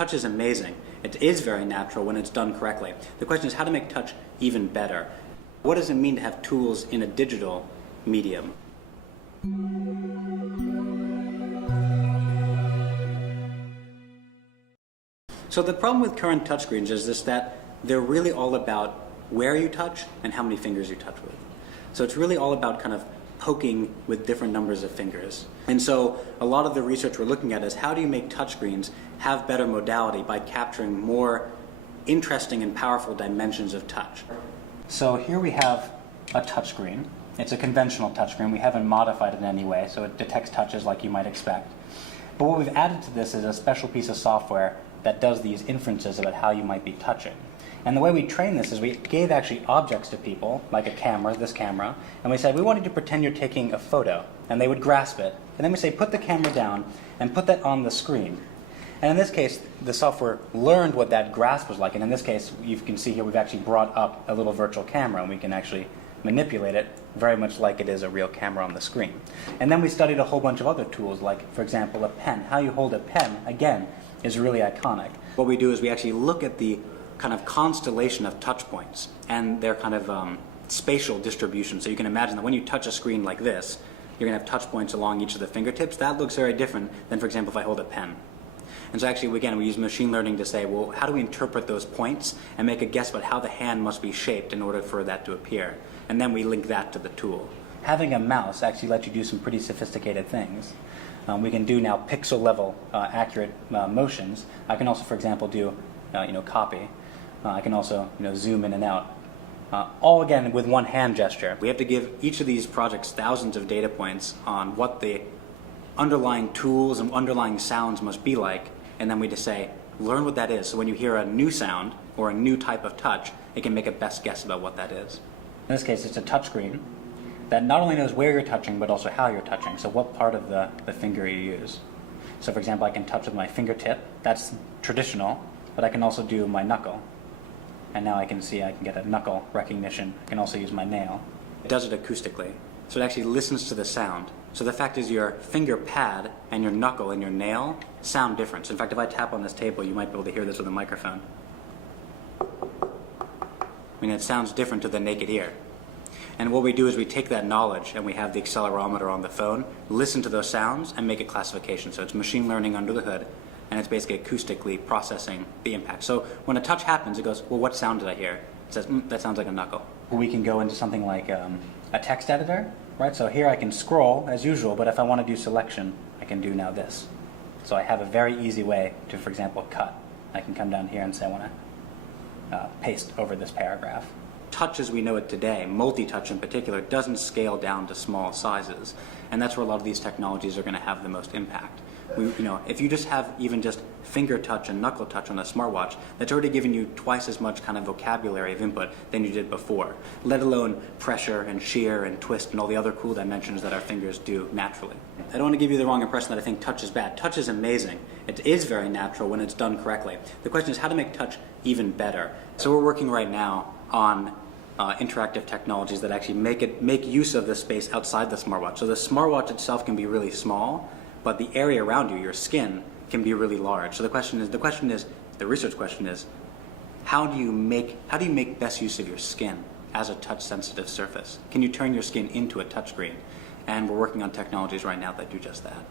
Touch is amazing. It is very natural when it's done correctly. The question is how to make touch even better. What does it mean to have tools in a digital medium? So the problem with current touchscreens is this, that they're really all about where you touch and how many fingers you touch with. So it's really all about kind of poking with different numbers of fingers. And so a lot of the research we're looking at is how do you make touchscreens have better modality by capturing more interesting and powerful dimensions of touch. So here we have a touchscreen. It's a conventional touchscreen. We haven't modified it in any way, so it detects touches like you might expect. But what we've added to this is a special piece of software that does these inferences about how you might be touching. And the way we train this is we gave actually objects to people, like a camera, this camera, and we said, we want you to pretend you're taking a photo. And they would grasp it. And then we say, put the camera down and put that on the screen. And in this case, the software learned what that grasp was like. And in this case, you can see here we've actually brought up a little virtual camera, and we can actually manipulate it very much like it is a real camera on the screen. And then we studied a whole bunch of other tools, like, for example, a pen. How you hold a pen, again, is really iconic. What we do is we actually look at the kind of constellation of touch points and their kind of spatial distribution. So you can imagine that when you touch a screen like this, you're going to have touch points along each of the fingertips. That looks very different than, for example, if I hold a pen. And so actually, again, we use machine learning to say, well, how do we interpret those points and make a guess about how the hand must be shaped in order for that to appear? And then we link that to the tool. Having a mouse actually lets you do some pretty sophisticated things. We can do now pixel level accurate motions. I can also, for example, do copy. I can also zoom in and out. All again with one hand gesture. We have to give each of these projects thousands of data points on what the underlying tools and underlying sounds must be like, and then we just say, learn what that is. So when you hear a new sound or a new type of touch, it can make a best guess about what that is. In this case, it's a touch screen that not only knows where you're touching, but also how you're touching. So what part of the finger you use. So for example, I can touch with my fingertip. That's traditional, but I can also do my knuckle. And now I can see I can get a knuckle recognition. I can also use my nail. It does it acoustically. So it actually listens to the sound. So the fact is your finger pad and your knuckle and your nail sound different. So in fact, if I tap on this table, you might be able to hear this with a microphone. I mean, it sounds different to the naked ear. And what we do is we take that knowledge and we have the accelerometer on the phone, listen to those sounds, and make a classification. So it's machine learning under the hood, and it's basically acoustically processing the impact. So when a touch happens, it goes, well, what sound did I hear? It says, that sounds like a knuckle. We can go into something like a text editor, right? So here I can scroll as usual, but if I want to do selection, I can do now this. So I have a very easy way to, for example, cut. I can come down here and say I want to paste over this paragraph. Touch as we know it today, multi-touch in particular, doesn't scale down to small sizes. And that's where a lot of these technologies are going to have the most impact. If you just have even just finger touch and knuckle touch on a smartwatch, that's already given you twice as much kind of vocabulary of input than you did before, let alone pressure and shear and twist and all the other cool dimensions that our fingers do naturally. I don't want to give you the wrong impression that I think touch is bad. Touch is amazing. It is very natural when it's done correctly. The question is how to make touch even better. So we're working right now on interactive technologies that actually make use of the space outside the smartwatch. So the smartwatch itself can be really small, but the area around you, your skin, can be really large. So the research question is, how do you make best use of your skin as a touch-sensitive surface? Can you turn your skin into a touchscreen? And we're working on technologies right now that do just that.